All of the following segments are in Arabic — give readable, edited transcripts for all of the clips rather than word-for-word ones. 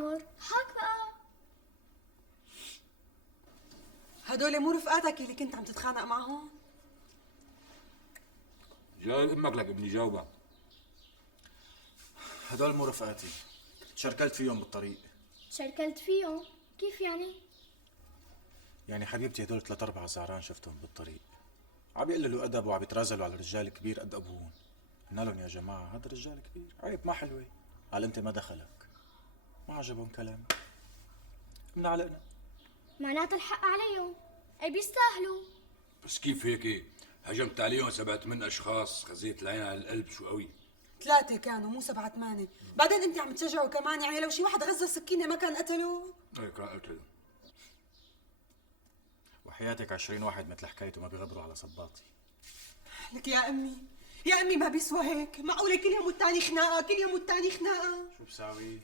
عمر حاك بقى. هدول مو رفقاتك اللي كنت عم تتخانق معهم؟ جاي امك لك ابني جاوبها. هدول مو رفقاتي، شركلت فيهم بالطريق. شركلت فيهم؟ كيف يعني؟ يعني حبيبتي هدول 3 4 زعران شفتهم بالطريق عم يقللوا ادب وعم يترازلوا على رجال كبير قد ابوهم. قلنا لهم يا جماعه هذا رجال كبير عيب ما حلوه. قال انت ما دخلك، ما عجبهم كلام بنعلقنا. معناتها الحق عليهم، اي بيستاهلوا. بس كيف هيك؟ هجمت عليهم 7 8 اشخاص، خزيت العين على القلب شو قوي. 3 كانوا مو 7 8. بعدين انت عم تشجعوا كمان، يعني لو شي واحد غزه سكينه ما كان قتله؟ ايه كان قتل. وحياتك 20 واحد مثل حكايته ما بيغبروا على صباطي. لك يا امي، يا امي ما بيسوى هيك، معقوله كل يوم والتاني خناقه، كل يوم والتاني خناقه؟ شو بساوي؟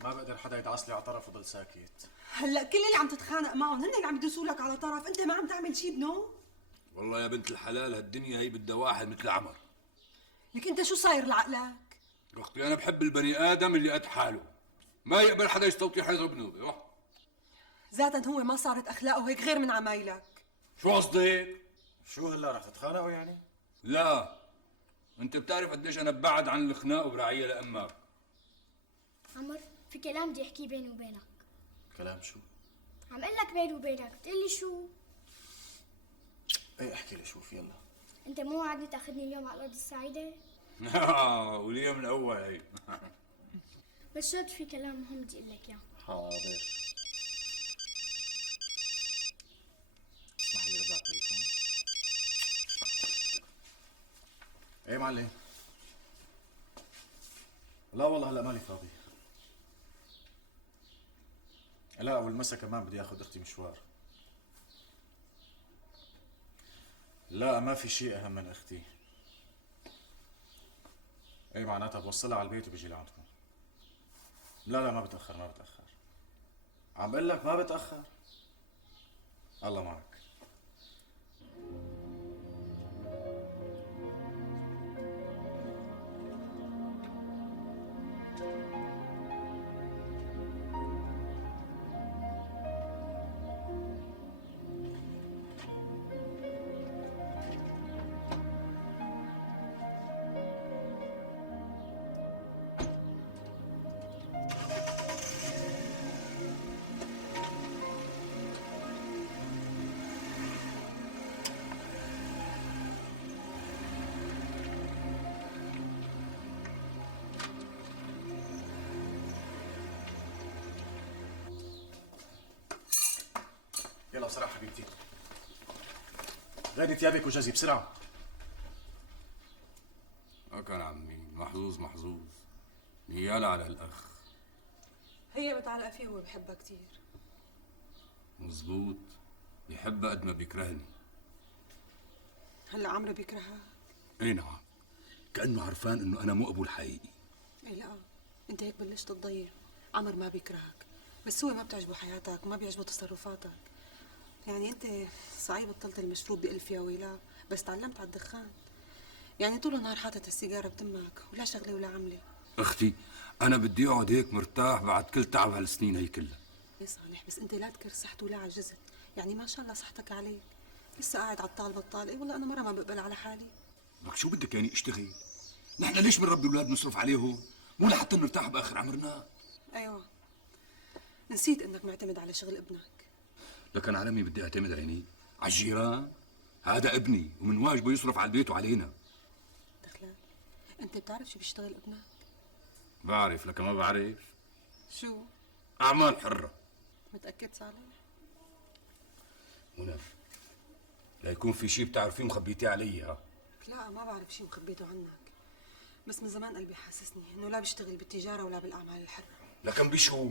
ما بقدر حدا يدعصلي على طرف وضل ساكت. هلا كل اللي عم تتخانق معهم هن اللي عم يدوسوا لك على طرف، انت ما عم تعمل شي بنو؟ والله يا بنت الحلال هالدنيا هي بدها واحد مثل عمر. لك انت شو صاير لعقلك؟ اختي انا بحب البني ادم اللي قد حاله، ما يقبل حدا يستوطي حيط ابنه. روح. ذاتا هو ما صارت اخلاقه هيك غير من عمايلك. شو قصدك؟ شو هلا رح تتخانقوا يعني؟ لا، انت بتعرف قديش انا ببعد عن الخناق وبراعيها لامك. عمر في كلام بدي احكيه بيني وبينك. كلام شو؟ عم قل لك بيني وبينك، بتقلي شو؟ ايه احكي لي شوف يلا. انت مو وعدني تاخذني اليوم على الارض السعيده؟ واليوم الاول هي. بس جد في كلام مهم بدي اقول لك اياه. حاضر. اسمحي لي ارجع التليفون. ايه معلم؟ لا والله هلا مالي فاضي. لا والمسا كمان بدي اخذ اختي مشوار. لا ما في شيء اهم من اختي. ايه معناتها بوصلها على البيت وبيجي لعندكم. لا ما بتاخر ما بتاخر. عم بقول لك ما بتاخر. الله معك. يلا بسرعة حبيبتي. غيري ثيابك وجهزي بسرعة. كان عمي محظوظ محظوظ. نيالة على الاخ. هي متعلقه فيه وهو بحبها كثير. مزبوط، بيحبها قد ما بيكرهني. هلا عمرو بيكرهها؟ اي نعم، كأنه عرفان انه انا مو ابوه الحقيقي. اي لا، انت هيك بلشت تضيع. عمر ما بيكرهك، بس هو ما بتعجبه حياتك وما بيعجبه تصرفاتك. يعني انت صحيح بطلت المشروب بألف يا ويلا، بس تعلمت على الدخان. يعني طول النهار حاطط السيجاره بتمك، ولا شغله ولا عمله. اختي انا بدي اقعد هيك مرتاح بعد كل تعب هالسنين هي كلها. ايه صالح، بس انت لا تكر صحت ولا عجزت. يعني ما شاء الله صحتك عليك، لسه قاعد على الطال بطال. اي والله انا مره ما بقبل على حالي. لك شو بدك يعني اشتغل؟ نحن ليش بنربي الاولاد نصرف عليهم؟ مو لحتى نرتاح باخر عمرنا. ايوه، نسيت انك معتمد على شغل ابنك. لك انا على مين بدي اعتمد عيني؟ على الجيران؟ هذا ابني ومن واجبه يصرف على البيت وعلينا. دخلان، انت بتعرف شو بيشتغل ابنك؟ بعرف لك ما بعرف. شو؟ اعمال حره. متاكد صالح؟ منى، لا يكون في شيء بتعرفيه مخبيتيه علي. ها لا ما بعرف شيء مخبيته عنك، بس من زمان قلبي حاسسني انه لا بيشتغل بالتجاره ولا بالاعمال الحره. لكن بشو؟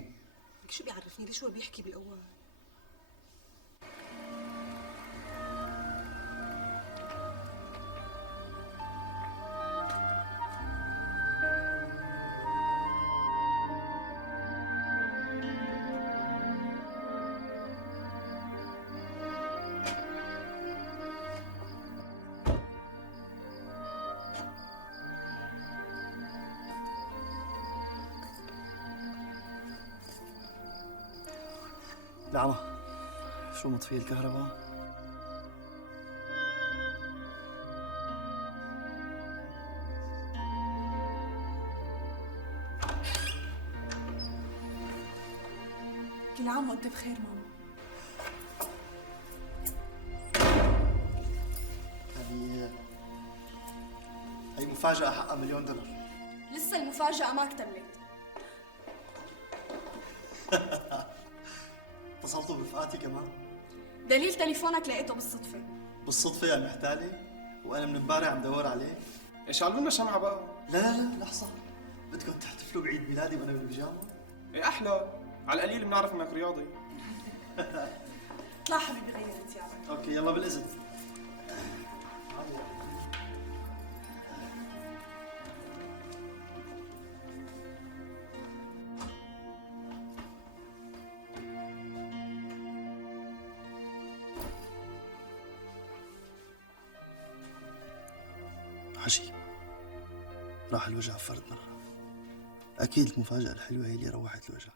لك شو بيعرفني ليش هو بيحكي بالاول؟ نعمة، شو مطفي الكهرباء؟ كل عام وانت بخير ماما. هي مفاجأة حقها $1,000,000. لسه المفاجأة ما اكتملت. اتصلتوا برفقاتي كمان؟ دليل تليفونك لقيته بالصدفة. بالصدفة يا محتالي؟ وأنا من امبارح عم دور عليه؟ اشعلوا لنا شمعة بقى. لا لا لا، لحظة، بدكم تحتفلوا بعيد ميلادي وأنا بالبيجامة؟ ايه احلى، على القليل بنعرف انك رياضي. اطلع حبيبي غير ثيابك. أوكي يلا بالإذن. عجيب، راح الوجع فرد مرة. أكيد المفاجأة الحلوة هي اللي روحت الوجع.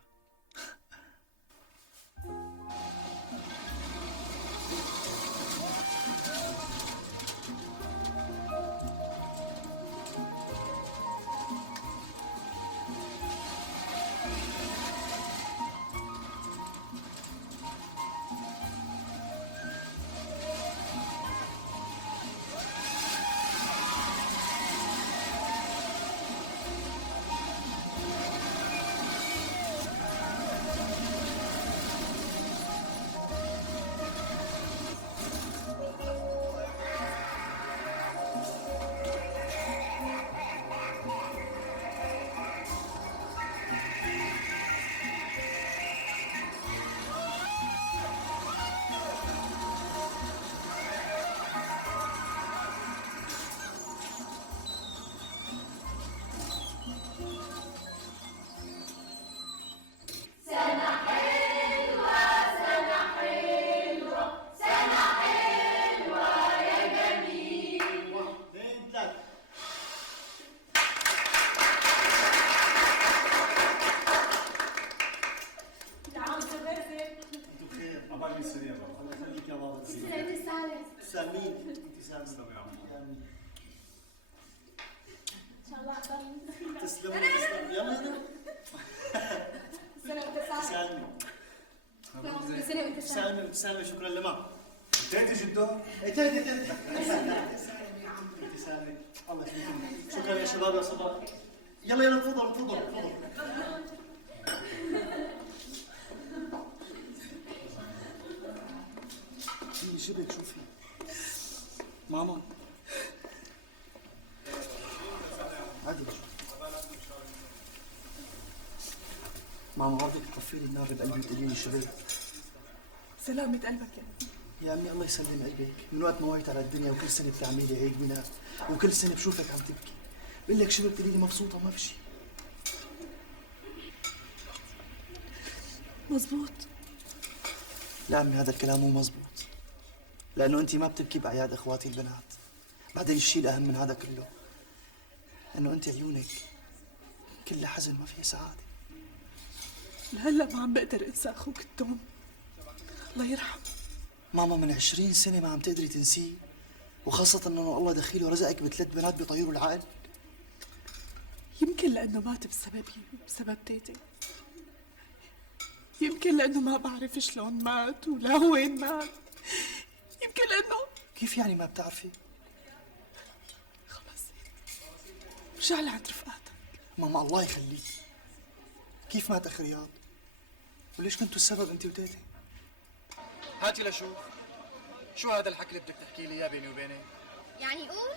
تسلم يلا يلا. سلمي وتسلمي. شكرا لما انتهيتي جدو؟ تهدي سلمي. الله يسلمك. شكرا يا شباب يا صباح. يلا يلا تفضلوا تفضلوا تفضلوا. في شبك شوفي ماما. عادي ماما، بدك تطفي لي النار بقلبي وتقولي لي شبك. سلامة قلبك يا ابني. يا امي الله يسلم قلبك، من وقت ما وعيت على الدنيا وكل سنه بتعملي لي عيد ميلاد وكل سنه بشوفك عم تبكي بقول لك شبك تقولي لي مبسوطه ما في شيء. مزبوط. لا امي، هذا الكلام مو مزبوط، لانه انت ما بتبكي باعياد اخواتي البنات. بعدين الشيء الاهم من هذا كله انه انت عيونك كلها حزن ما فيها سعاده. لهلا ما عم بقدر انسى اخوك التوم، الله يرحمه. ماما من 20 سنه ما عم تقدري تنسيه، وخاصه انه الله دخيله ورزقك بثلاث بنات بيطيروا العقل. يمكن لانه مات بسببي وبسبب تيتي، يمكن لانه ما بعرف شلون مات ولا وين مات، يمكن لانه كيف يعني ما بتعرفي؟ خلص رجع لعند رفقاتك. ماما الله يخليك، كيف مات اخ رياض؟ وليش كنتوا السبب انت وتيتي؟ هاتي لشوف، شو هذا الحكي اللي بدك تحكي لي اياه بيني وبينك؟ يعني قول.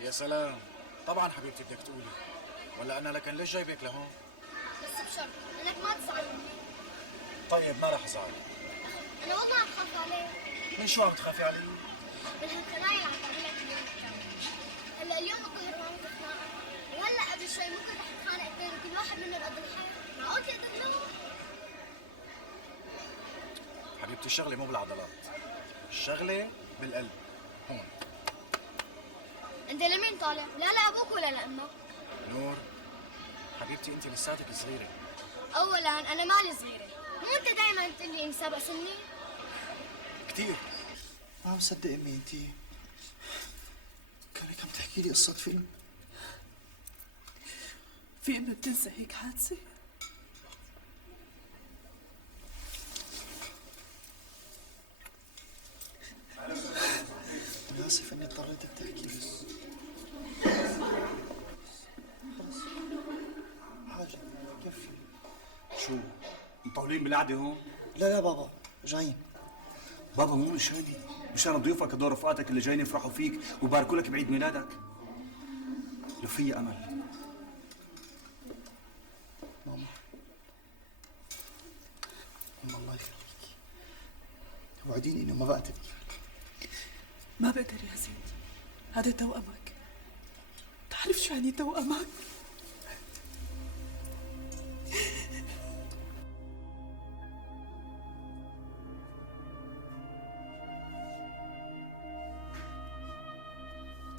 يا سلام، طبعا حبيبتي بدك تقولي، ولا انا لكن ليش جايبك لهون؟ بس بشرط انك ما تزعل مني. طيب ما رح ازعل. انا والله عم خاف عليك. من شو عم تخافي علي؟ من هالخنايا اللي عم تعملها كل يوم بالجامعة. هلا اليوم الظهر ما عم تتخانق، وهلا قبل شوي ممكن رح نتخانق اثنين وكل واحد منا قد الحياة. معقول تقدر له؟ حبيبتي الشغله مو بالعضلات، الشغله بالقلب. هون. انت لمين طالع؟ لا لابوك ولا لامك؟ نور، حبيبتي انت لساتك صغيره. اولا انا مالي صغيره، مو انت دائما تقول لي اني سابق سني؟ كثير. ما عم صدق امي، انت كانك عم تحكي لي قصة فيلم. في ام بتنسى هيك حادثة؟ أنا آسف إني اضطريتك تحكي بس خلص حاجة كفي. شو مطولين بالقعده هون؟ لا بابا جايين. بابا مو مشاني، مشان ضيوفك هدول رفقاتك اللي جايين يفرحوا فيك ويباركوا لك بعيد ميلادك. لو في امل. ماما الله يخليكي، وعديني إنه ما بقتل. ما بقدر يا زيد، هذا توأمك. تعرف شو يعني توأمك؟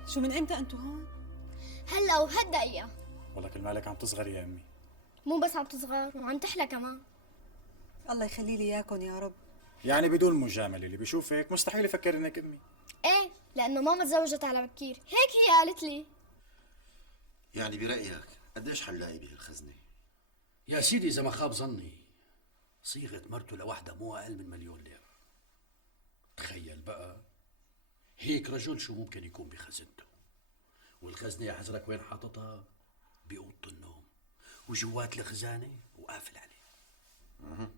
شو من امتى انتوا هون؟ هلا وهالدقيقة. والله كل مالك عم تصغر يا امي. مو بس عم تصغر وعم تحلى كمان. الله يخلي لي اياكم يا رب. يعني بدون مجامله، اللي بيشوفك مستحيل يفكر انك امي. ايه لانه ماما تزوجت على بكير، هيك هي قالت لي. يعني برأيك قديش حنلاقي بهالخزنة؟ يا سيدي إذا ما خاب ظني صيغة مرته لوحدها مو أقل من 1,000,000 ليرة. تخيل بقى هيك رجل شو ممكن يكون بخزنته. والخزنة يا حزرك وين حاططها؟ بأوضة النوم، وجوات الخزانة وقافل عليه.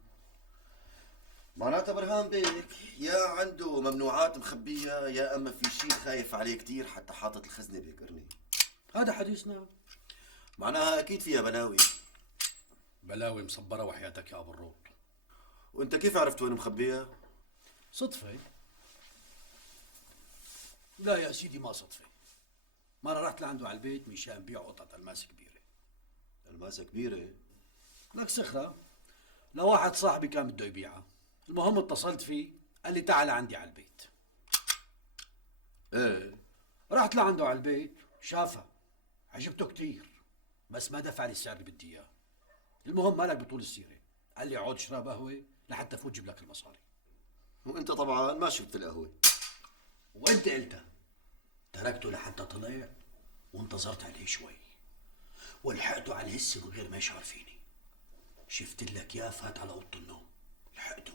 معناتها برهان بيك يا عنده ممنوعات مخبية يا أما في شيء خايف عليه كتير حتى حاطط الخزنة بقرني. هذا حديثنا. معناها أكيد فيها بلاوي. بلاوي مصبرة وحياتك يا أبو الروط. وأنت كيف عرفت وين مخبيها؟ صدفة؟ لا يا سيدي ما صدفة. مرة رحت لعنده على البيت مشان بيع قطعة ألماس كبيرة. الماسة كبيرة؟ لك سخرة لواحد صاحبي كان بده يبيعها. المهم اتصلت فيه قال لي تعال عندي على البيت. ايه رحت لعنده على البيت شافها عجبته كتير بس ما دفع لي السعر اللي بدي اياه. المهم مالك بطول السيرة قال لي اقعد اشرب قهوة لحتى فوت جيب لك المصاري. وأنت طبعا ما شفت القهوة. وانت قلتها. تركته لحتى طلع وانتظرت عليه شوي ولحقته على الهسة من غير ما يشعر فيني. شفت لك يا فات على اوضه النوم لحقته.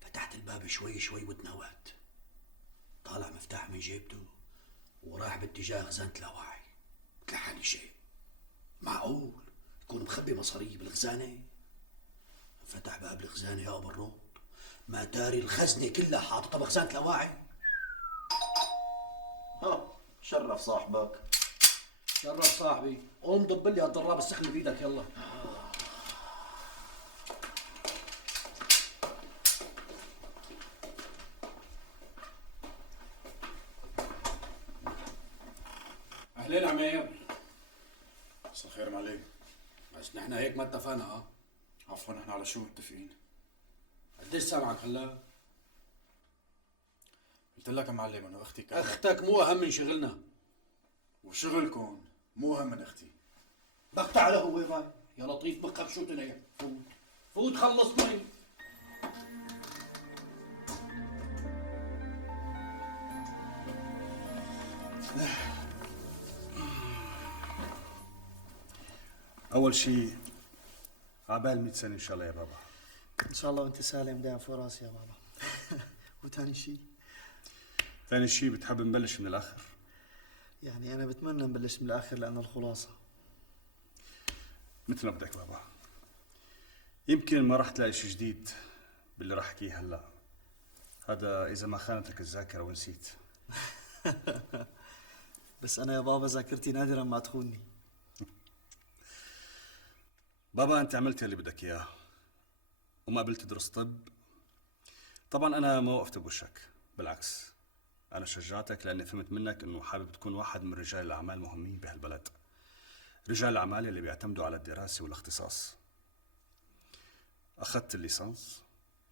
فتحت الباب شوي شوي وتناولت. طالع مفتاح من جيبته وراح باتجاه خزانة الأواعي. قلت لحالي شيء معقول يكون مخبي مصاري بالخزانة؟ فتح باب الخزانة يا أبو الروط ما داري الخزنة كلها حاططها بخزانة الأواعي. ها شرف صاحبك. شرف صاحبي. قوم ضب لي هالضراب السخن اللي بيدك يلا. اهلين عمير. مساء الخير معلم. بس نحن هيك ما اتفقنا اه؟ عفوا نحن على شو متفقين؟ قديش سامعك هلا؟ قلت لك يا معلم انه اختي كانت. اختك مو اهم من شغلنا. وشغلكم مو اهم من اختي. بدك تعال هو باي يا لطيف مخك شو تنيح. فوت فوت خلص مي. اول شيء عبال 100 سنه ان شاء الله يا بابا. إن شاء الله وأنت سالم دايم فوق راسي يا بابا. وثاني شيء ثاني شيء بتحب نبلش من الاخر؟ يعني أنا بتمنى نبلش من الآخر لأن الخلاصة مثل ما بدك بابا. يمكن ما راح تلاقي شيء جديد باللي راح احكيه هلا، هذا اذا ما خانتك الذاكره ونسيت. بس أنا يا بابا ذاكرتي نادرا ما تخونني. بابا انت عملت اللي بدك اياه وما قبلت تدرس طب. طبعا انا ما وقفت بوشك، بالعكس انا شجعتك لاني فهمت منك انه حابب تكون واحد من رجال الاعمال المهمين بهالبلد، رجال الاعمال اللي بيعتمدوا على الدراسه والاختصاص. اخذت الليسانس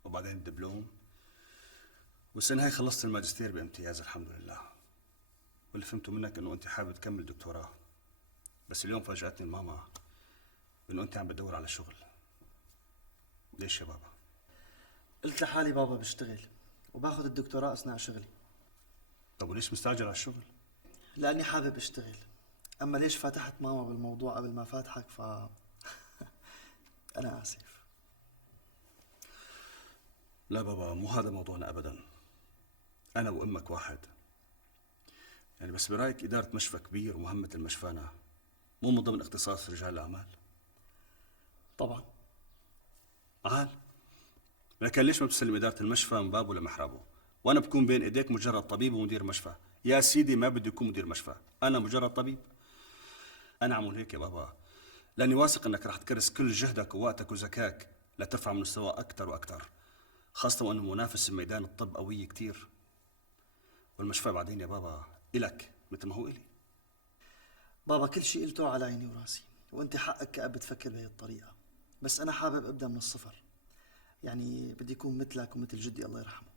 وبعدين الدبلوم والسنه هاي خلصت الماجستير بامتياز الحمد لله. واللي فهمته منك انه انت حابب تكمل دكتوراه، بس اليوم فاجأتني الماما انه انت عم بدور على شغل. ليش يا بابا؟ قلت لحالي بابا بشتغل وباخذ الدكتوراه اثناء شغلي. طب وليش مستعجل على الشغل؟ لاني حابب اشتغل. اما ليش فتحت ماما بالموضوع قبل ما فاتحك انا اسف. لا بابا، مو هذا موضوعنا ابدا. انا وامك واحد. يعني بس برايك اداره مشفى كبير ومهمه المشفانا مو من ضمن اختصاص رجال الاعمال؟ طبعا. عال، لكن ليش ما بتسلم اداره المشفى من بابه لمحرابه، وانا بكون بين ايديك مجرد طبيب ومدير مشفى؟ يا سيدي ما بدي يكون مدير مشفى، انا مجرد طبيب. انا عمل هيك يا بابا لاني واثق انك رح تكرس كل جهدك ووقتك وذكائك لترفع من مستوى اكثر واكثر، خاصه وانه منافس بميدان الطب قوي كثير. والمشفى بعدين يا بابا الك مثل ما هو الي. بابا كل شيء قلته على عيني وراسي، وانت حقك كأب تفكر بهي الطريقه، بس انا حابب ابدا من الصفر. يعني بدي اكون مثلك ومثل جدي الله يرحمه.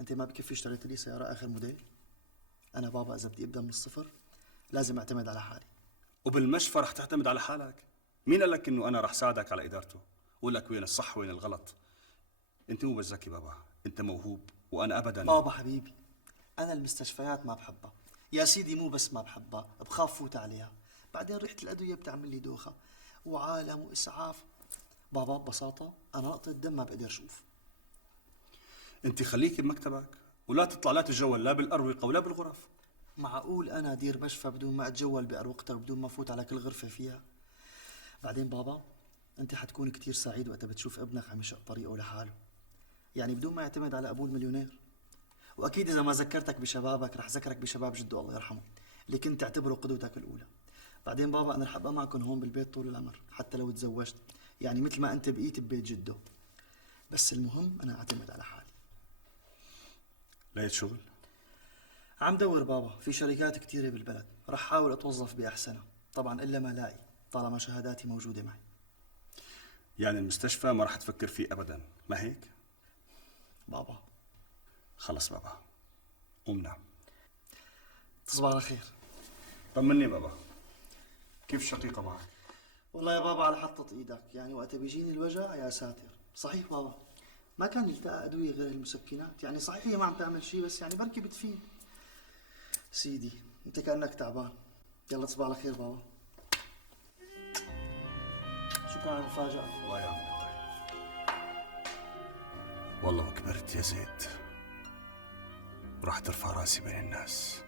انت ما بكفي اشتريت لي سياره اخر موديل؟ انا بابا اذا بدي ابدا من الصفر لازم اعتمد على حالي. وبالمشفى رح تعتمد على حالك؟ مين قال لك انه انا رح ساعدك على ادارته؟ اقول لك وين الصح وين الغلط. انت مو بس ذكي بابا، انت موهوب، وانا ابدا. بابا حبيبي، انا المستشفيات ما بحبها يا سيدي، مو بس ما بحبها، بخاف فوت عليها. بعدين ريحه الادويه بتعمل لي دوخه وعالم واسعاف. بابا ببساطه انا نقطه دم ما بقدر اشوف. انت خليكي بمكتبك ولا تطلع لا تتجول لا بالاروقه ولا بالغرف. معقول انا ادير مشفى بدون ما اتجول باروقتها وبدون ما افوت على كل غرفه فيها؟ بعدين بابا انت حتكون كتير سعيد وقت بتشوف ابنك عم يشق طريقه لحاله، يعني بدون ما يعتمد على ابوه المليونير. واكيد اذا ما ذكرتك بشبابك رح ذكرك بشباب جده الله يرحمه اللي كنت تعتبره قدوتك الاولى. بعدين بابا انا رح ابقى معكم هون بالبيت طول العمر حتى لو تزوجت، يعني مثل ما انت بقيت ببيت جده. بس المهم انا اعتمد على حالي. لقيت شغل؟ عم دور بابا في شركات كثيره بالبلد، رح احاول اتوظف باحسنها طبعا الا ما لاقي، طالما شهاداتي موجوده معي. يعني المستشفى ما رح تفكر فيه ابدا، ما هيك؟ بابا خلص بابا، قوم نام. تصبح على خير. طمني بابا، كيف الشقيقة معك؟ والله يا بابا على حطة ايدك، يعني وقت بيجيني الوجع يا ساتر. صحيح بابا ما كان يلتقى ادويه غير المسكنات، يعني صحيح هي ما عم تعمل شيء بس يعني بركي بتفيد. سيدي انت كانك تعبان. يلا تصبح على خير بابا. شكرا على المفاجأة. الله يعافيك. والله ما كبرت يا زيد، راح ترفع راسي بين الناس.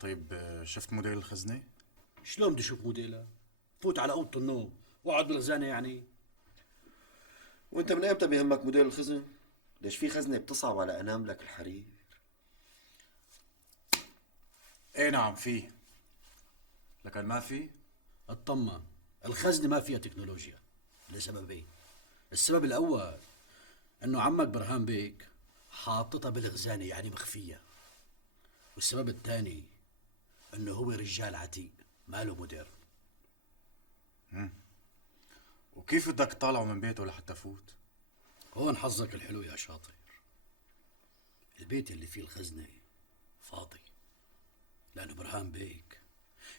طيب شفت موديل الخزنه؟ شلون بدي اشوف موديلها؟ فوت على اوضه النوم واقعد بالخزانه يعني. وانت من امتى بيهمك موديل الخزن؟ ليش في خزنه بتصعب على اناملك الحرير؟ ايه نعم في، لكن ما في. اطمن، الخزنه ما فيها تكنولوجيا لسببين. السبب الاول انه عمك برهان بيك حاططها بالخزانه يعني مخفيه. والسبب الثاني انه هو رجال عتيق ما له مدير. وكيف بدك تطالعه من بيته لحتى فوت؟ هون حظك الحلو يا شاطر، البيت اللي فيه الخزنه فاضي، لانه برهان بيك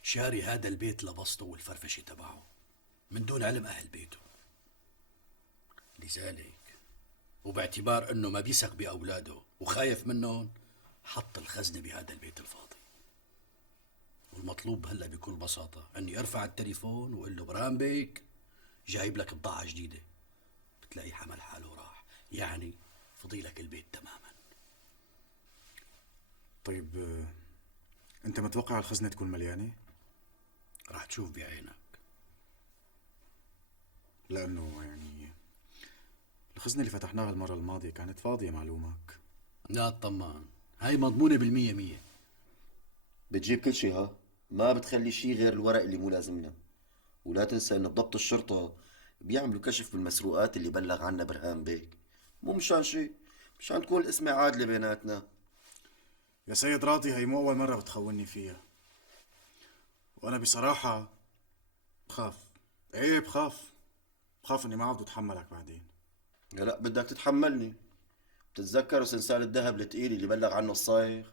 شاري هذا البيت لبسطه والفرفشه تبعه من دون علم اهل بيته. لذلك وباعتبار انه ما بيثق باولاده وخايف منهم حط الخزنه بهذا البيت الفاضي. والمطلوب هلا بكل بساطه اني ارفع التليفون واقول له برهان بيك جايب لك بضاعه جديده، بتلاقيه حمل حاله وراح، يعني فضي لك البيت تماما. طيب انت متوقع الخزنه تكون مليانه؟ راح تشوف بعينك. لانه يعني الخزنه اللي فتحناها المره الماضيه كانت فاضيه معلومك. لا اطمن، هاي مضمونه بالمية مية. بتجيب كل شيء ها؟ ما بتخلي شيء غير الورق اللي مو لازمنا. ولا تنسى انه بضبط الشرطة بيعملوا كشف بالمسروقات اللي بلغ عنا برهان بيك، مو مشان شيء، مشان تكون الاسمة عادلة بيناتنا. يا سيد راضي هي مو اول مره بتخوني فيها، وانا بصراحه بخاف. ايه بخاف اني ما عود اتحملك بعدين. لا بدك تتحملني. بتتذكر سنسال الذهب الثقيل اللي بلغ عنه الصايغ؟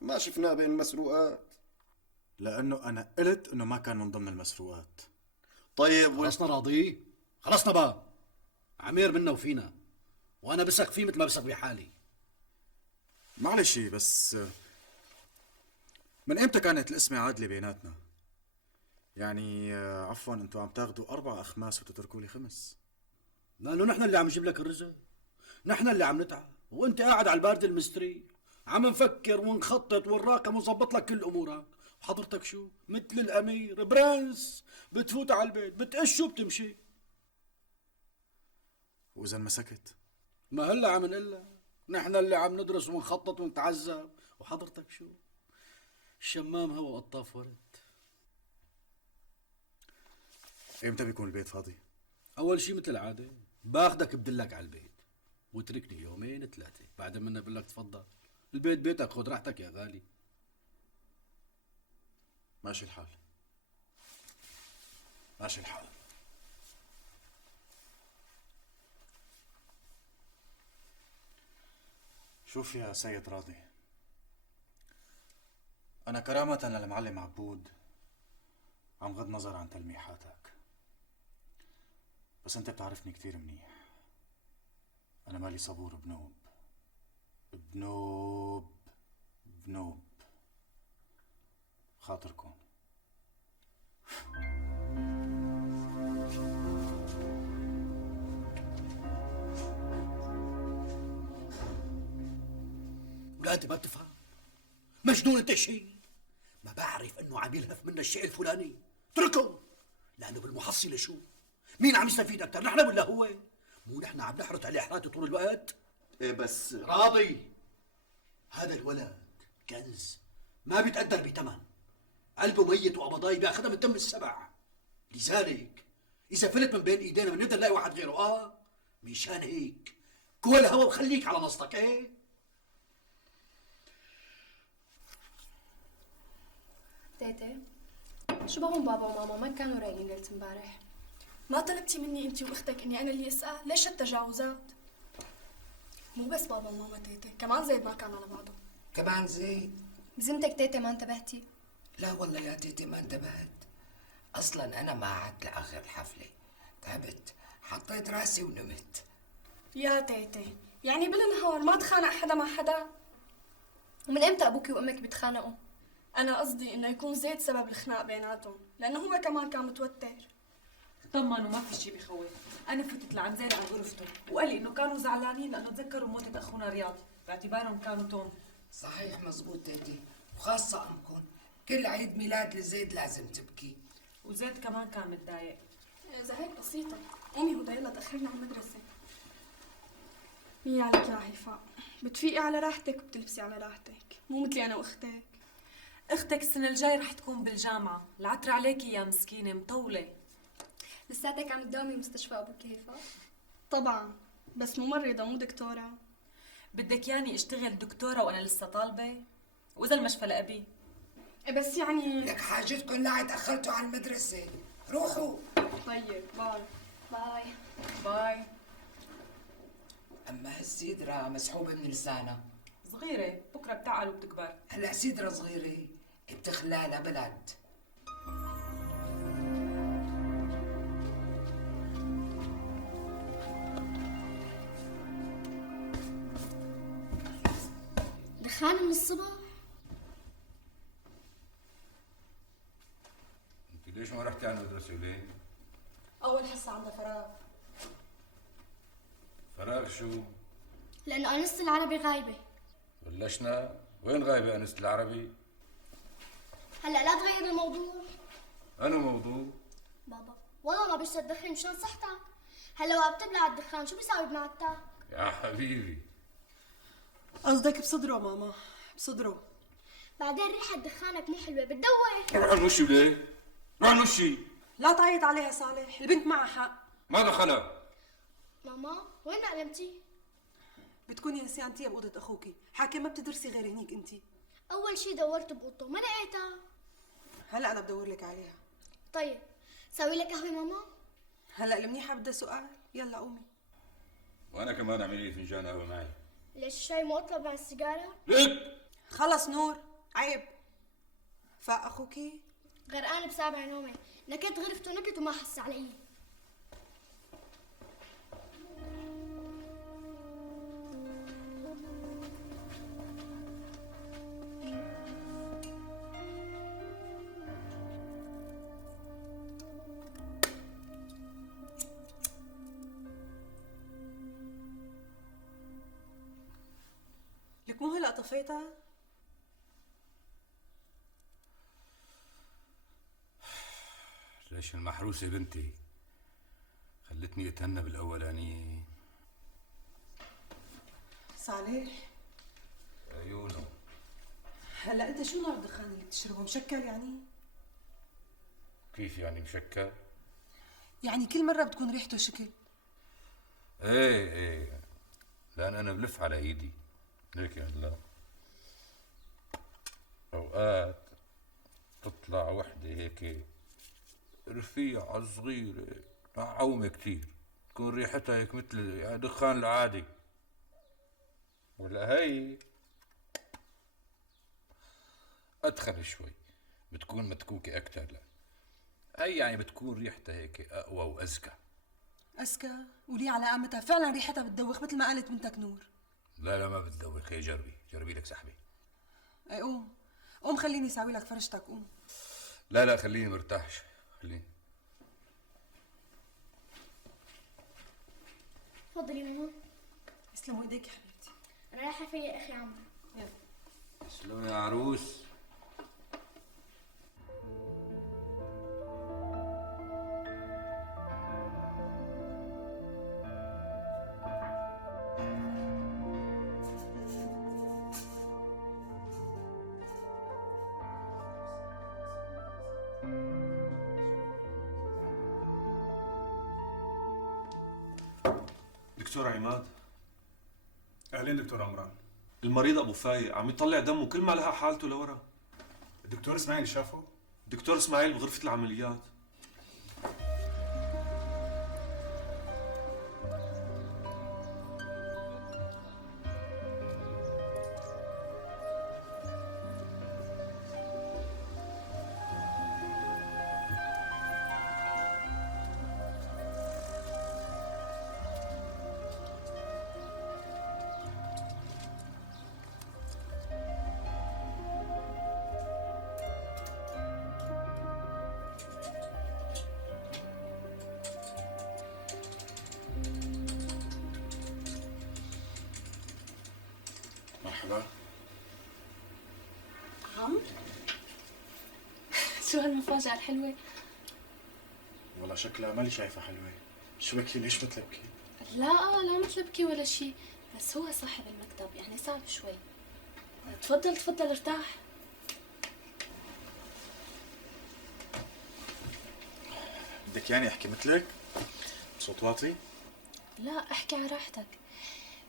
ما شفناه بين المسروقات. لانه انا قلت انه ما كان من ضمن المسروقات. طيب خلصنا راضي؟ خلصنا بقى. عمير منا وفينا، وانا بثق فيه مثل ما بثق بحالي. معلش بس من امتى كانت القسمة عادلة بيناتنا؟ يعني عفوا انتوا عم تاخدوا 4 أخماس وتتركوا لي 5. لانه نحن اللي عم نجيب لك الرزق، نحن اللي عم نتعب، وانت قاعد على البارد المستريح عم نفكر ونخطط ونراقب ونظبط لك كل امورك، وحضرتك شو؟ مثل الامير برنس، بتفوت على البيت بتقش وبتمشي. وإذا مسكت؟ ما هلا عم نقول نحن اللي عم ندرس ونخطط ونتعذب، وحضرتك شو؟ الشمام هوا وقطاف ورد. امتى بيكون البيت فاضي؟ اول شي مثل العاده باخدك بدلك على البيت، وتركني 2 3، بعد منا بقول لك تفضل، البيت بيتك، خذ راحتك يا غالي. ماشي الحال، ماشي الحال. شوف يا سيد راضي، أنا كرامة للمعلم عبود عم غض نظر عن تلميحاتك، بس أنت بتعرفني كتير منيح. أنا مالي صبور بنوب بنوب بنوب. خاطركم. ولا انت ما بتفهم؟ مجنون انت شيء؟ ما بعرف انه عم يلهف منا الشيء الفلاني، اتركه، لانه بالمحصله شو؟ مين عم يستفيد اكثر، نحن ولا هو؟ مو نحن عم نحرط عليه حراته طول الوقت؟ ايه بس راضي، هذا الولد كنز ما بيتقدر بثمن، قلبه ميت وقبضاي بياخذها من دم السبع، لذلك اذا فلت من بين ايدينا بنقدر نلاقي واحد غيره. مشان هيك كل الهوا وخليك على نصتك. ايه تيتي، شو بهم بابا وماما ما كانوا رايقين ليلة امبارح؟ ما طلبتي مني انتي واختك اني انا اللي اسال؟ ليش التجاوزات؟ مو بس بابا وماما تيتي، كمان زيد ما كان على بعضه. كمان زيد؟ بذمتك تيتي ما انتبهتي؟ لا والله يا تيتي ما انتبهت، اصلا انا ما قعدت لاخر الحفله، تعبت، حطيت راسي ونمت. يا تيتي يعني بالنهار ما تخانق حدا مع حدا؟ ومن امتى ابوكي وامك بيتخانقوا؟ انا قصدي انه يكون زيد سبب الخناق بيناتهم، لانه هو كمان كان متوتر. طمنوا ما في شيء بخوف. انا فتت لعند زين على غرفته وقال لي انه كانوا زعلانين لانه تذكروا موتة اخونا رياض باعتبارهم كانوا توم. صحيح مزبوط تيتي، وخاصة امكم كل عيد ميلاد لزيد لازم تبكي. وزيد كمان كان متضايق. اذا هيك بسيطة، قومي هدى يلا تأخرنا على المدرسة. مين عليك يا هيفاء، بتفيقي على راحتك وبتلبسي على راحتك، مو مثلي انا واختك. اختك السنة الجاي رح تكون بالجامعة، العطر عليكي يا مسكينة مطولة. لساتك عم تداومي مستشفى ابوك هيفاء؟ طبعا، بس ممرضة مو دكتورة. بدك ياني اشتغل دكتورة وانا لسه طالبة؟ واذا المشفى لأبي؟ بس يعني لك حاجتكم لا تأخرتوا على المدرسة، روحوا. طيب باي. باي باي. اما هالسيدرة مسحوبة من لسانها. صغيرة بكرة بتعقل وبتكبر. هلا سيدرة صغيرة بتخلى بلد. دخان من الصبح. انت ليش ما رحتي على المدرسة وليه؟ اول حصة عندها فراغ. فراغ شو؟ لأنه أنسة العربي غايبة. بلشنا؟ وين غايبة أنسة العربي؟ هلا لا تغير الموضوع. أنا موضوع؟ بابا والله ما بيشتغل تدخن مشان صحتك. هلا وقت بتبلع الدخان شو بيساوي بمعدتك؟ يا حبيبي قصدك بصدره ماما، بصدره. بعدين ريحة دخانك مو حلوة بتدوي. روح نوشي وليه؟ روح نوشي. لا تعيط عليها صالح، البنت معها حق. ما دخلها. ماما وين قلمتي؟ بتكوني نسيانتيها بأوضة أخوكي، حاكي ما بتدرسي غير هنيك أنتي. أول شي دورت بأوضته ما لقيتها. هلا أنا بدور لك عليها. طيب سوي لك قهوة ماما؟ هلا المنيحة بدها سؤال، يلا قومي. وأنا كمان اعملي لي فنجان قهوة معي. ليش الشاي مو أطلب مع السيجارة؟ ليك خلص نور، عيب. فاق أخوكي؟ غرقان بسابع نومي، نكت غرفته نكت وما حس علي. هلا طفيتها؟ ليش المحروسة بنتي خلتني اتهنى بالاولانية. صالح عيونه. هلا انت شو نوع الدخان اللي بتشربه؟ مشكل يعني؟ كيف يعني مشكل؟ يعني كل مرة بتكون ريحته شكل. ايه لان انا بلف على ايدي هيك. هلا اوقات تطلع وحدة هيك رفيعة صغيرة معومة كتير، تكون ريحتها هيك مثل دخان العادي. ولا هي أدخن شوي، بتكون متكوكة أكتر. لا هي يعني بتكون ريحتها هيك أقوى وأزكى. أزكى؟ ولي على قامتها فعلا ريحتها بتدوخ مثل ما قالت بنتك نور. لا ما بتدوخ. هي جربي لك سحبة. اي قوم خليني اساوي لك فرشتك. قوم. لا خليني مرتاحش. خليني. تفضلي ماما. يسلموا ايديك يا حبيبتي. انا رايحه فيا اخي عمرو. يلا. شلون يا عروس؟ دكتور عماد. اهلين دكتور عمران. المريض ابو فايق عم يطلع دمه كل ما لها حالته لورا. الدكتور اسماعيل شافه؟ دكتور اسماعيل بغرفة العمليات. مرحبا. عمرو شو هالمفاجأة الحلوة؟ والله شكلها مالي شايفها حلوة. شو بكي؟ ليش متلبكي؟ لا متلبكي ولا شيء، بس هو صاحب المكتب يعني صعب شوي. تفضل ارتاح. بدك يعني احكي مثلك؟ بصوت واطي؟ لا احكي على راحتك،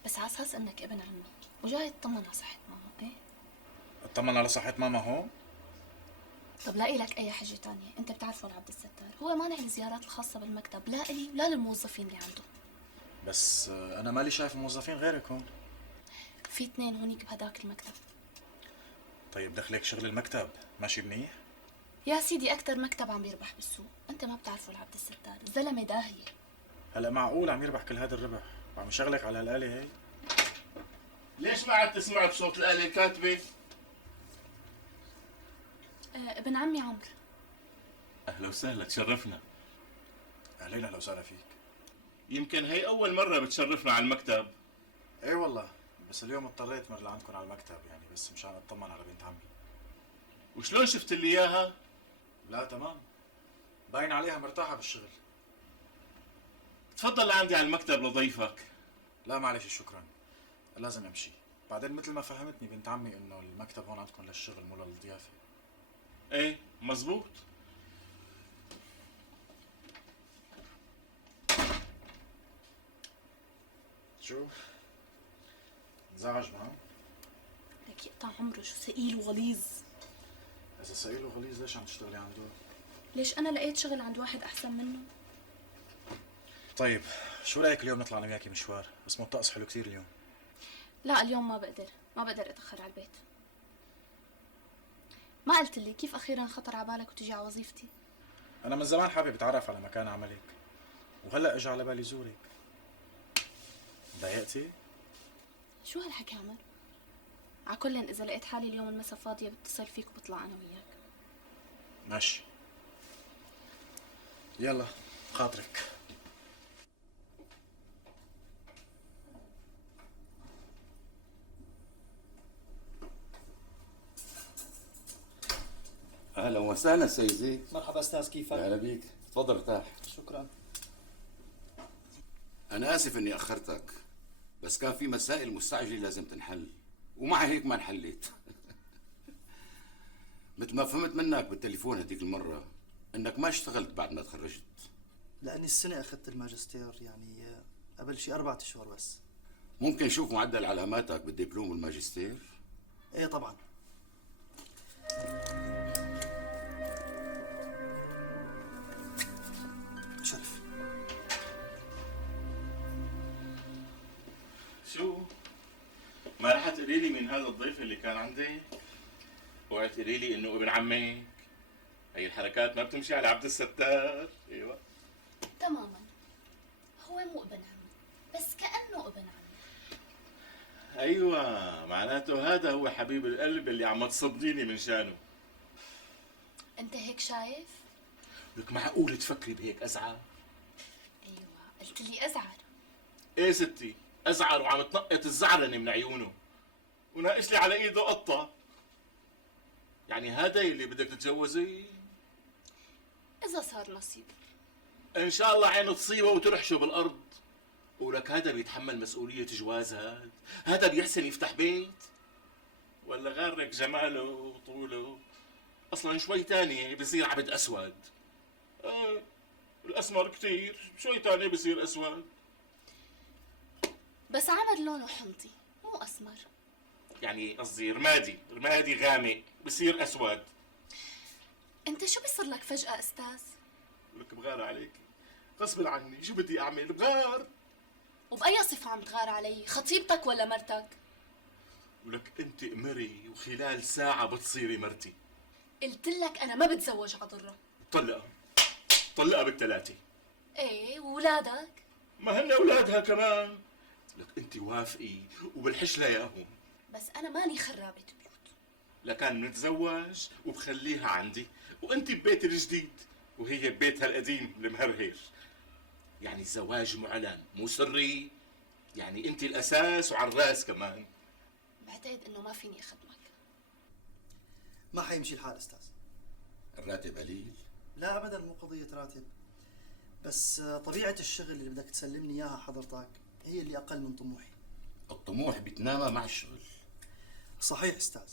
بس على اساس انك ابن عمي وجاي تطمن على صحة ماما. ايه اطمن على صحة ماما هون؟ طب لاقي لك اي حاجة تانية؟ انت بتعرفه عبد الستار هو مانع الزيارات الخاصة بالمكتب، لا الي ولا للموظفين اللي عنده. بس انا مالي شايف موظفين غيرك هون. في 2 هونيك بهداك المكتب. طيب دخلك شغل المكتب ماشي منيح؟ يا سيدي اكتر مكتب عم بيربح بالسوق، انت ما بتعرفه لعبد الستار، زلمة داهية. هلا معقول عم يربح كل هذا الربح وعم يشغلك على هالآلة هي؟ ليش ما عاد تسمع بصوت الآلة الكاتبة؟ ابن عمي عمرو. أهلا وسهلا، تشرفنا. أهلين أهلا وسهلا فيك. يمكن هي أول مرة بتشرفنا على المكتب. إيه والله، بس اليوم اضطريت مر لعندكم على المكتب يعني بس مشان أطمن على بنت عمي. وشلون شفت لي إياها؟ لا تمام، باين عليها مرتاحة بالشغل. تفضل لعندي على المكتب لضيفك. لا معلش شكرا، لازم أمشي. بعدين مثل ما فهمتني بنت عمي إنه المكتب هون عندكم للشغل مو للضيافة. إيه مزبوط. شو؟ انزعج معه؟ لك يقطع عمره، شو ثقيل وغليظ. إذا ثقيل وغليظ ليش عم تشتغلي عنده؟ ليش أنا لقيت شغل عند واحد أحسن منه؟ طيب شو رأيك اليوم نطلع أنا وياكي مشوار؟ اسمه الطقس حلو كثير اليوم. لا اليوم ما بقدر أتأخر على البيت. ما قلت لي كيف أخيرا خطر على بالك وتجي على وظيفتي؟ أنا من زمان حابب أتعرف على مكان عملك وهلأ إجا على بالي زورك. ضايقتي؟ شو هالحكي عمر؟ عكل إذا لقيت حالي اليوم المسا فاضية بتصل فيك وبطلع أنا وياك. ماشي، يلا خاطرك. اهلا وسهلا سيد زيد. مرحبا استاذ، كيفك؟ اهلا بيك، تفضل ارتاح. شكرا. انا اسف اني اخرتك، بس كان في مسائل مستعجله لازم تنحل، ومع هيك ما انحلت. مثل ما فهمت منك بالتليفون هديك المره انك ما اشتغلت بعد ما تخرجت. لاني السنه اخذت الماجستير، يعني قبل شي 4 اشهر بس. ممكن نشوف معدل علاماتك بالدبلوم والماجستير؟ ايه طبعا. شرف. شو؟ ما رح تقولي لي من هذا الضيف اللي كان عندك؟ اوعي تقولي لي انه ابن عمك؟ هي الحركات ما بتمشي على عبد الستار. ايوه تماما، هو مو ابن عمي بس كأنه ابن عمي. ايوه، معناته هذا هو حبيب القلب اللي عم تصديني من شانه. انت هيك شايف؟ لك معقول تفكري بهيك ازعر؟ ايوه، قلت لي ازعر. ايه ستي، ازعر وعم تنقط الزعرنه من عيونه وناقش لي على ايده قطه. يعني هذا اللي بدك تتجوزيه؟ اذا صار نصيب. ان شاء الله عينه تصيبه وترحشه بالارض. ولك هذا بيتحمل مسؤوليه جواز؟ هذا بيحسن يفتح بيت؟ ولا غارك جماله وطوله؟ اصلا شوي تاني بصير عبد اسود. الاسمر كتير، شوي تاني بصير اسود. بس عمر لونه حمضي مو اسمر. يعني قصدي رمادي غامق بصير اسود. انت شو بيصير لك فجأة استاذ؟ ولك بغار عليك غصب عني، شو بدي اعمل؟ بغار. وبأي صفة عم تغار علي؟ خطيبتك ولا مرتك؟ ولك انت امري وخلال ساعة بتصيري مرتي. قلت لك انا ما بتزوج عضرة. طلقها بالثلاثة. ايه، وولادك؟ ما هن اولادها كمان. لك انت وافقي وبالحش لها اياهم. بس انا ماني خرابة بيوت. لكان نتزوج وبخليها عندي وانت ببيت الجديد وهي ببيتها القديم المهرهر. يعني الزواج معلن مو سري. يعني انت الاساس وعلى الراس كمان. بعتقد انه ما فيني اخدمك. ما حيمشي الحال استاذ. الراتب قليل؟ لا ابدا، مو قضيه راتب، بس طبيعه الشغل اللي بدك تسلمني اياها حضرتك هي اللي اقل من طموحي. الطموح بيتنامى مع الشغل. صحيح استاذ،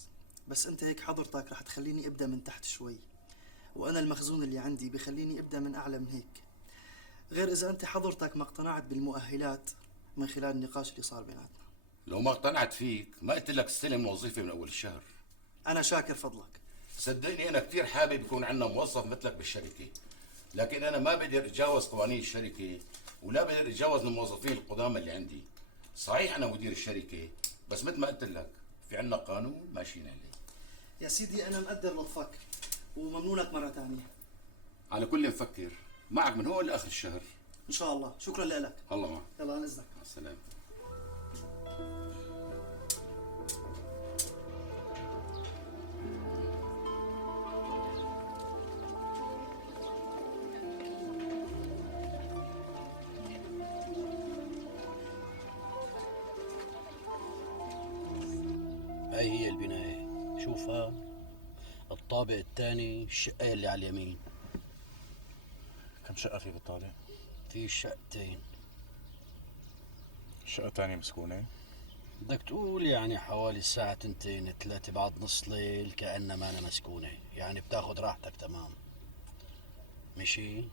بس انت هيك حضرتك رح تخليني ابدا من تحت شوي، وانا المخزون اللي عندي بخليني ابدا من اعلى من هيك. غير اذا انت حضرتك ما اقتنعت بالمؤهلات من خلال النقاش اللي صار بيناتنا. لو ما اقتنعت فيك ما قلت لك استلم وظيفة من اول الشهر. انا شاكر فضلك. صدقني انا كثير حابب يكون عندنا موظف مثلك بالشركة، لكن انا ما بقدر اتجاوز قوانين الشركة ولا بقدر اتجاوز الموظفين القدامى اللي عندي. صحيح انا مدير الشركة، بس مثل ما قلت لك في عندنا قانون ماشيين عليه. يا سيدي انا مقدر لطفك وممنونك مرة ثانية. على كل نفكر معك من هون لاخر الشهر ان شاء الله. شكرا لك. الله معك. يلا عن اذنك. مع السلامة. هاي هي البناية، شوفها، الطابق الثاني، الشقة اللي على اليمين. كم شقة في بالطابق؟ في شقتين. الشقة الثانية مسكونة؟ بدك تقول يعني حوالي الساعة 2 3 بعد نص ليل كأنما أنا مسكونة، يعني بتاخد راحتك تمام. مشي؟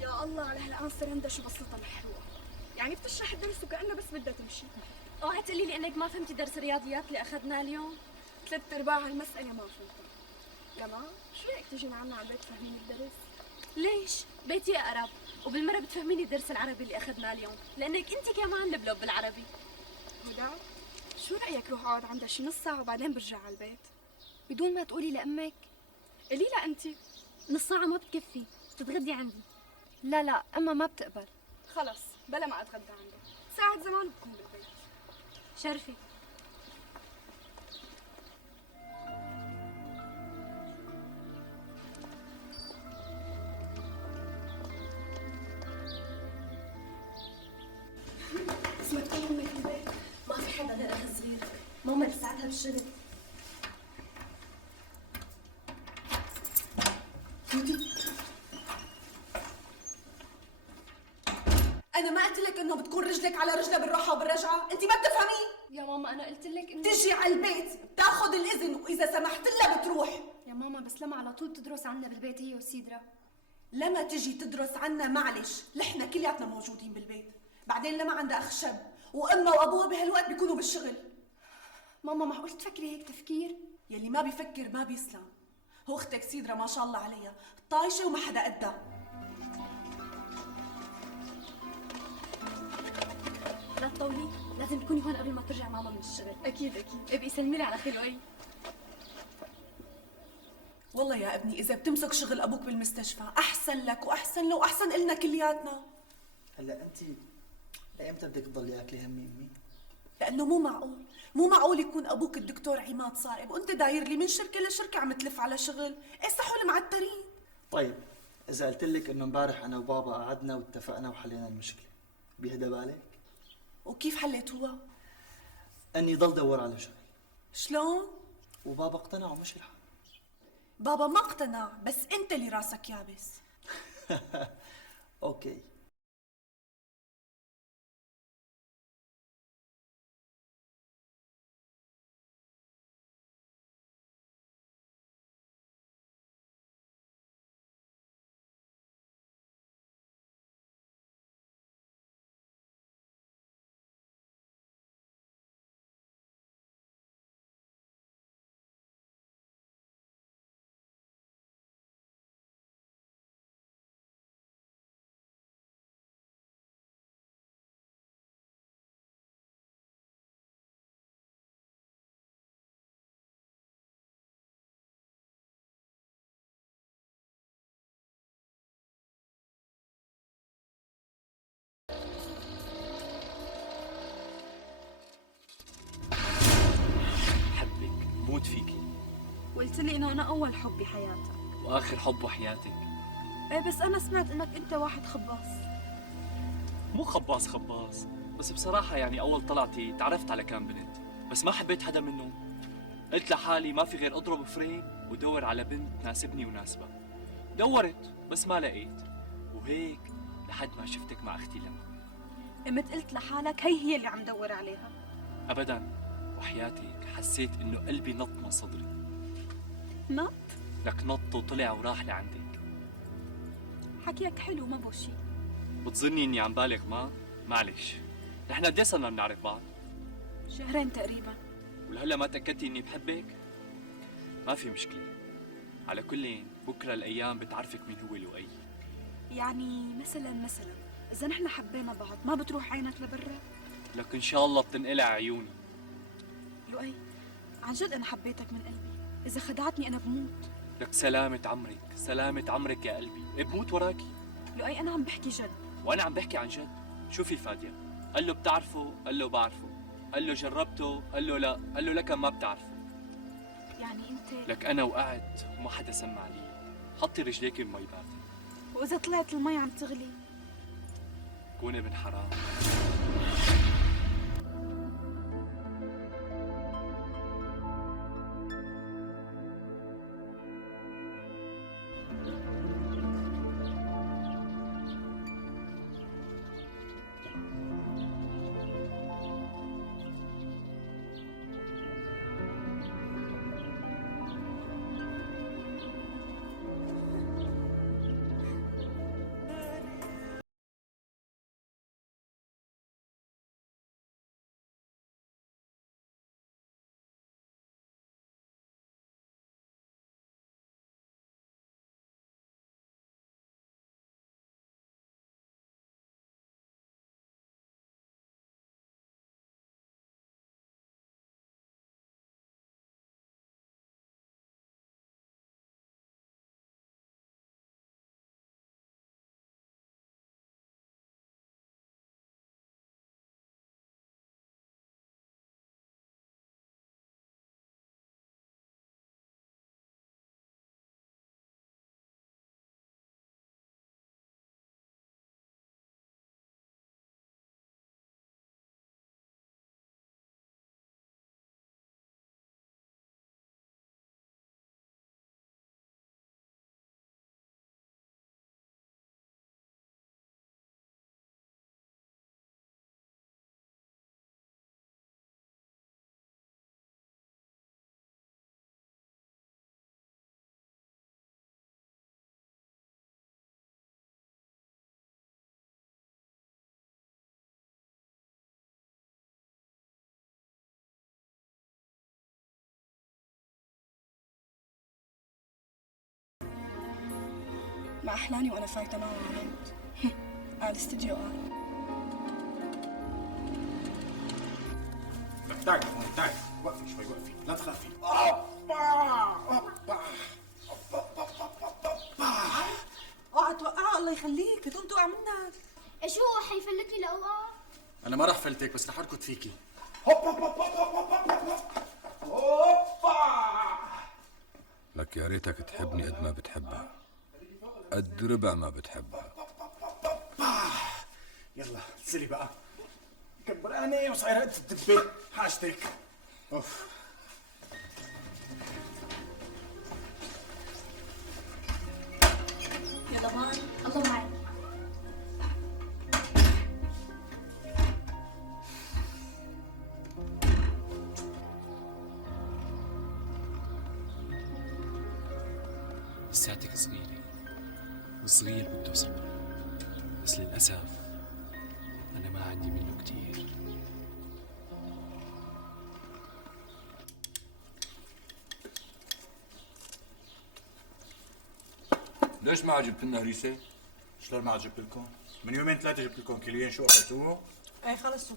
يا الله على هالانسر شو بسيطة محلوة. يعني بتشرح الدرس وكأنه بس بدها تمشي. اوعي تقولي لي انك ما فهمتي درس الرياضيات اللي اخذناه اليوم. 3/4 المسألة ما فهمتها. لما شو رأيك تيجي معنا على البيت تفهميني الدرس؟ ليش؟ بيتي اقرب، وبالمرة بتفهميني الدرس العربي اللي اخذناه اليوم، لانك انت كمان لبلب بالعربي. هدى، شو رأيك روح اقعد عندها شي نص ساعة وبعدين برجع على البيت؟ بدون ما تقولي لامك؟ قولي لها انت. نص ساعة ما بتكفي، تتغدي عندي. لا لا، اما ما بتقبل. خلص بلا ما اتغدى عندها، ساعة زمان بكون بالبيت. شرفي. بس ما تكون امك بالبيت. ماما لساتها بالشغل. انا ما قلت لك انه بتكون رجلك على رجلها بالروحه وبالرجعه؟ انت ما بتفهمي؟ يا ماما انا قلت لك انه تجي على البيت بتاخذ الاذن واذا سمحت لها بتروح. يا ماما بس لما على طول تدرس عنا بالبيت هي وسيدرا. لما تجي تدرس عنا معلش، نحن كلياتنا موجودين بالبيت. بعدين لما عندها اخ شاب وامها وابوها بهالوقت بيكونوا بالشغل. ماما معقول تفكري هيك تفكير؟ يلي ما بيفكر ما بيسلم. هو اختك سيدرا ما شاء الله عليها طايشه وما حدا قدها. لا تطولي، لازم تكوني هون قبل ما ترجع ماما من الشغل. اكيد ابقي سلمي لي على خلوي. والله يا ابني اذا بتمسك شغل ابوك بالمستشفى احسن لك واحسن له واحسن النا كلياتنا. هلا انت لايمتى بدك تضلي اكلي همي امي؟ لانه مو معقول يكون ابوك الدكتور عماد صائب وانت داير لي من شركه لشركه عم تلف على شغل. ايه صحوا المعترين. طيب اذا قلت لك انه امبارح انا وبابا قعدنا واتفقنا وحلينا المشكله، بيهدى بالك؟ وكيف حليتوها؟ اني ضل دور على شغل. شلون؟ وبابا اقتنع ومشي الحال. بابا ما اقتنع، بس انت اللي راسك يابس. اوكي. بموت فيكي. وقلت لي انه انا اول حب بحياتك. واخر حب بحياتك. ايه بس انا سمعت انك انت واحد خباص. مو خباص، بس بصراحة يعني أول طلعتي تعرفت على كام بنت، بس ما حبيت حدا منهم. قلت لحالي ما في غير أضرب فريم ودور على بنت تناسبني وناسبها. دورت بس ما لقيت، وهيك لحد ما شفتك مع أختي لما. قمت قلت لحالك هي اللي عم دور عليها؟ أبداً، وحياتك حسيت إنه قلبي نط من صدري. نط؟ لك نط وطلع وراح لعندك. حكيك حلو ما بو شي. بتظني إني عم بالغ؟ ما معلش، نحن قد ايه صرنا بنعرف بعض؟ 2 شهر تقريبا. ولهلا ما تأكدتي إني بحبك؟ ما في مشكلة، على كل بكرة الأيام بتعرفك مين هو لؤي. يعني مثلا إذا نحن حبينا بعض ما بتروح عينك لبرا؟ لك إن شاء الله بتنقلع عيوني. لؤي عن جد أنا حبيتك من قلبي، إذا خدعتني أنا بموت. لك سلامة عمرك يا قلبي، بموت وراكي. لؤي أنا عم بحكي جد. وأنا عم بحكي عن جد. شوفي فادية، قال له بتعرفه؟ قال له بعرفه. قال له جربته؟ قال له لا. قال له لك ما بتعرفه. يعني أنت لك أنا وقعت وما حدا سمع لي. حطي رجليك بمي باردة. وإذا طلعت المي عم تغلي؟ كون ابن حرام. مع أحلاني وأنا فايتة معه على البيت. على الاستديو قال. تعي تعي، وقفي شوي وقفي، لا تخافي. اوعى توقعها الله يخليك، بتقوم توقع منك. ايش هو حيفلتني لأوقع؟ انا ما راح فلتك، بس رح اركض فيكي. لك يا ريتك تحبني قد ما بتحبها، قد ربع ما بتحبها. يلا انزلي بقى، كبراني وصايره قد الدبه. حاجتك. اوف. يلا باي. الله معي. لساتك صغيرة، والصغير بده صبر، بس للأسف أنا ما عندي منه كتير. ليش ما جبت لنا هريسة؟ شلون ما جبت لكم؟ من يومين ثلاثة جبت لكم كيلوين، شو اخذتوه؟ ايه خلصوا،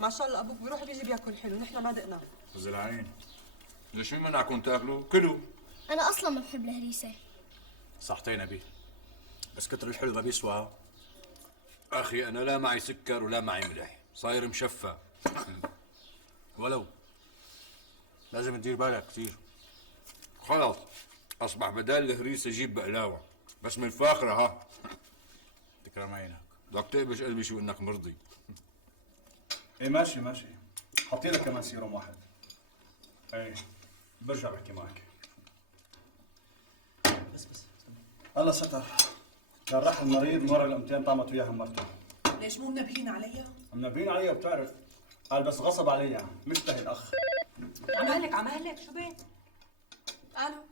ما شاء الله ابوك بيروح بيجي بياكل حلو، نحن ما دقنا. زلعين. ليش مين منعكم تاكلوا؟ كلوا. أنا أصلا ما بحب الهريسة. صحتين ابي، بس كتر الحلو ما بيسوى. اخي انا لا معي سكر ولا معي ملح، صاير مشفى. ولو لازم تدير بالك كثير. خلاص اصبح بدال الهريسه جيب بقلاوه، بس من فاخره ها. تكرم عينك. بدك تقبش قلبي شو انك مرضي. ايه ماشي ماشي، حطي لك كمان سيروم واحد. ايه برجع بحكي معك. بس الله ستر، كان راح المريض مرة الامتين طعمت وياها مرته. ليش مو منبهين عليها؟ منبهين عليها بتعرف، قال بس غصب عليها، مشتهي الاخ. عمالك شو بك؟ الو،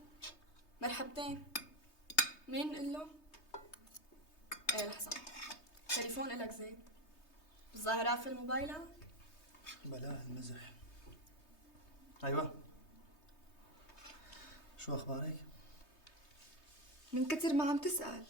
مرحبتين. مين نقول له؟ ايه لحظة، تليفون إلك زين. الظاهرة في الموبايلك؟ بلا المزح. ايوه، شو اخبارك؟ من كتر ما عم تسأل.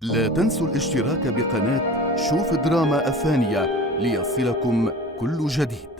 لا تنسوا الاشتراك بقناة شوف دراما الثانية ليصلكم كل جديد.